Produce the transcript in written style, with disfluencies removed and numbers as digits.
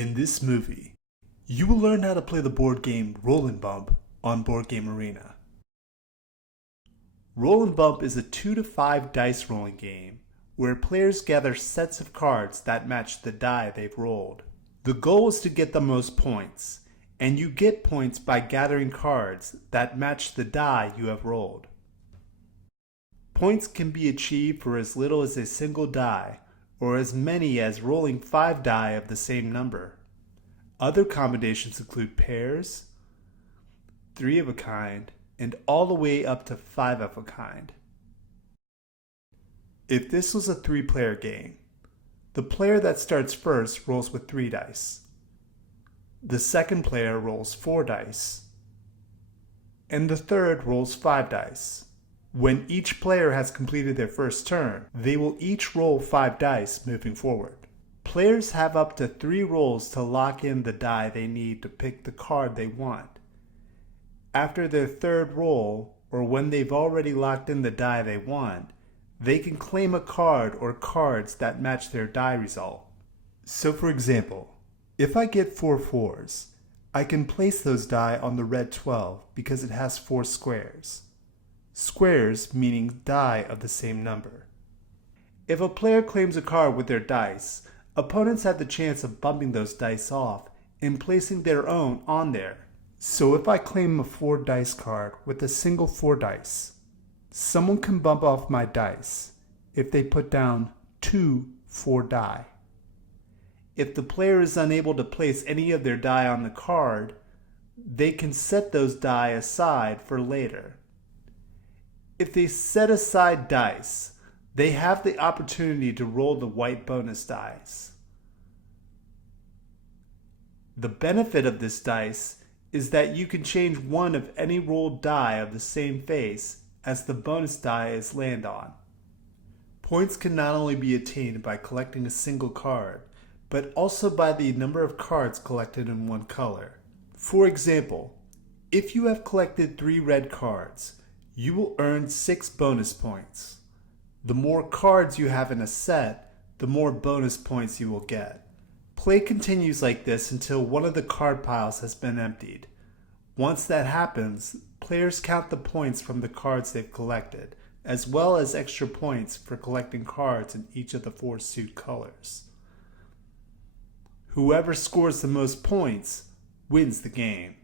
In this movie, you will learn how to play the board game Roll and Bump on Board Game Arena. Roll and Bump is a 2 to 5 dice rolling game where players gather sets of cards that match the die they've rolled. The goal is to get the most points, and you get points by gathering cards that match the die you have rolled. Points can be achieved for as little as a single die, or as many as rolling 5 die of the same number. Other combinations include pairs, 3 of a kind, and all the way up to 5 of a kind. If this was a 3-player game, the player that starts first rolls with 3 dice. The second player rolls 4 dice, and the third rolls 5 dice. When each player has completed their first turn, they will each roll 5 dice moving forward. Players have up to 3 rolls to lock in the die they need to pick the card they want. After their third roll, or when they've already locked in the die they want, they can claim a card or cards that match their die result. So for example, if I get 4 4s, I can place those die on the red 12 because it has 4 squares. Squares meaning die of the same number. If a player claims a card with their dice, opponents have the chance of bumping those dice off and placing their own on there. So if I claim a 4 dice card with a single 4 dice, someone can bump off my dice if they put down 2 4 die. If the player is unable to place any of their die on the card, they can set those die aside for later. If they set aside dice, they have the opportunity to roll the white bonus dice. The benefit of this dice is that you can change one of any rolled die of the same face as the bonus die is land on. Points can not only be attained by collecting a single card, but also by the number of cards collected in one color. For example, if you have collected 3 red cards, you will earn 6 bonus points. The more cards you have in a set, the more bonus points you will get. Play continues like this until one of the card piles has been emptied. Once that happens, players count the points from the cards they've collected, as well as extra points for collecting cards in each of the 4 suit colors. Whoever scores the most points wins the game.